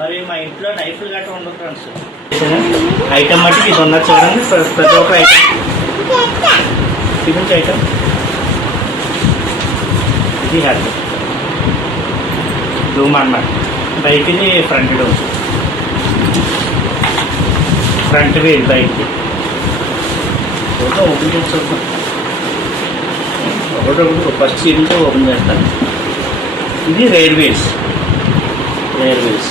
మరి మా ఇంట్లో నైఫ్లు గట్రా ఉండవు ఫ్రెండ్స్. ఐటమ్ మట్టి ఇది ఉన్నది చూడండి. ప్రతి ఒక్క ఐటమ్ చూపించి ఐటమ్ ఇది హెడ్ రూమ్ అనమాట bike front door front wheel బైక్ది చూద్దాం ఓపెన్ చేసి చూద్దాం. ఒకటొకటి ఫస్ట్ సీరియల్తో ఓపెన్ చేస్తాను ఇది రైల్వేస్ రైల్వేస్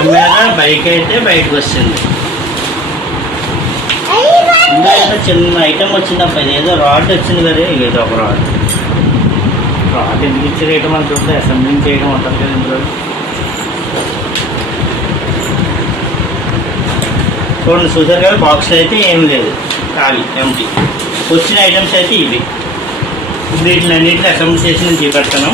మొత్తం మీద బైక్ అయితే బయటకు వస్తుంది ఇంకా ఏదో చిన్న ఐటమ్ వచ్చింది అబ్బాయి ఏదో రాడ్ వచ్చింది కదా ఏదో ఒక రాడ్ రాడ్ ఎందుకు ఇచ్చారు ఐటమ్ అని చూస్తే అసెంబ్లింగ్ చేయడం ఉంటుంది కదా ఇందులో. చూడండి చూసారు కదా బాక్స్ అయితే ఏం లేదు. ఖాళీ ఎంటీ వచ్చిన ఐటమ్స్ అయితే ఇవి. వీటిని అన్నింటిని అసెంబ్లీ చేసి నేను చూపెడతాను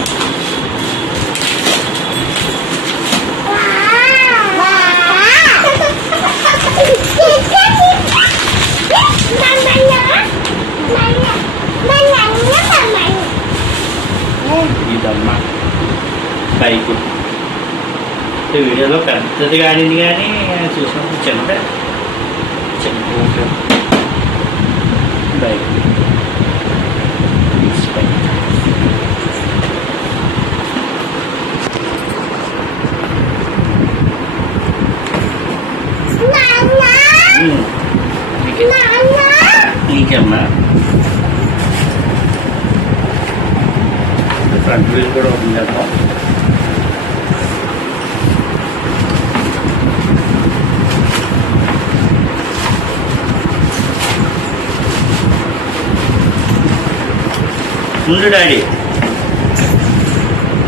ఇదమ్మా బైక్ ఈ వీడియోలో పెద్దది కానిది కానీ చూసినప్పుడు చిన్న చిన్న బైక్ బైక్ నీకమ్మా ఫ్రంట్ వీల్ కూడా ఓపెన్ చేద్దాం ముందు డాడీ.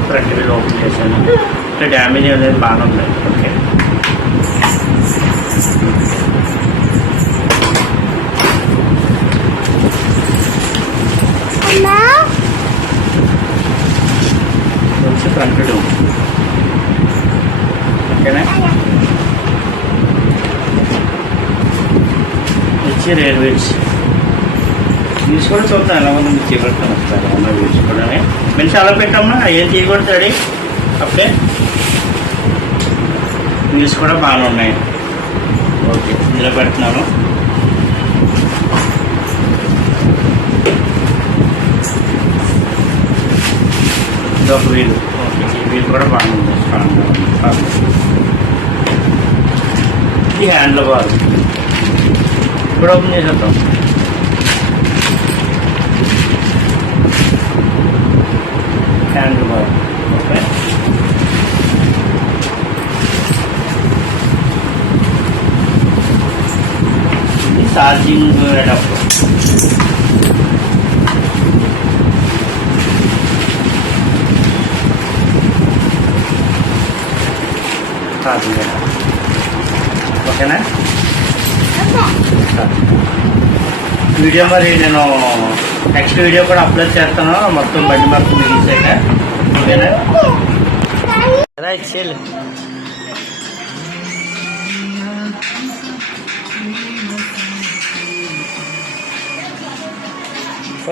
ఫ్రంట్ వీల్ ఓపెన్ చేశాను. అంటే డ్యామేజ్ అనేది బాగానే ఉంది. ఓకే. వచ్చి ఫ్రంట్ డోర్ ఓకేనా? వచ్చి రేర్ వీల్స్ వీల్స్ కూడా చూద్దాం ఎలా ఉంది మీకు చేపడతాను వస్తారు. ఎలా ఉన్నాయి వీల్స్ కూడా మనిషి అలా పెట్టమ్మా ఏం చేయకూడదు అప్పుడే. వీల్స్ కూడా బాగానే ఉన్నాయి. ఓకే ఇందులో పెడుతున్నాను. ఇది ఒక వీలు ชีวิตระหว่างทางครับที่แอนงระหว่างบรมนิสตแห่งระหว่างโอเคที่สาจิงคือระดับ ఓకేనా? వీడియో మరి నేను నెక్స్ట్ వీడియో కూడా అప్లోడ్ చేస్తాను. మొత్తం బండి మొత్తం తీసాక ఓకేనా? Right sale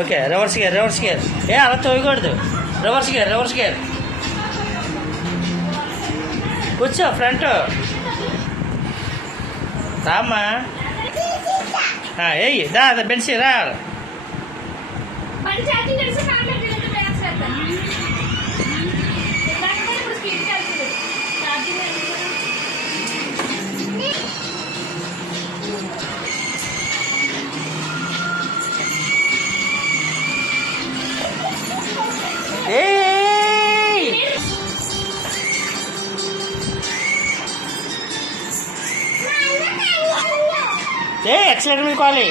okay reverse gear reverse gear ఏ అలా తోయకూడదు. రివర్స్ గేర్ రివర్స్ గేర్ కూర్చో front Tama. Ah, eh, dah, dah bensin dah. Pancati dah ఏ ఎక్సలేటర్ మీద కావాలి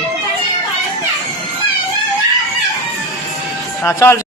చాలు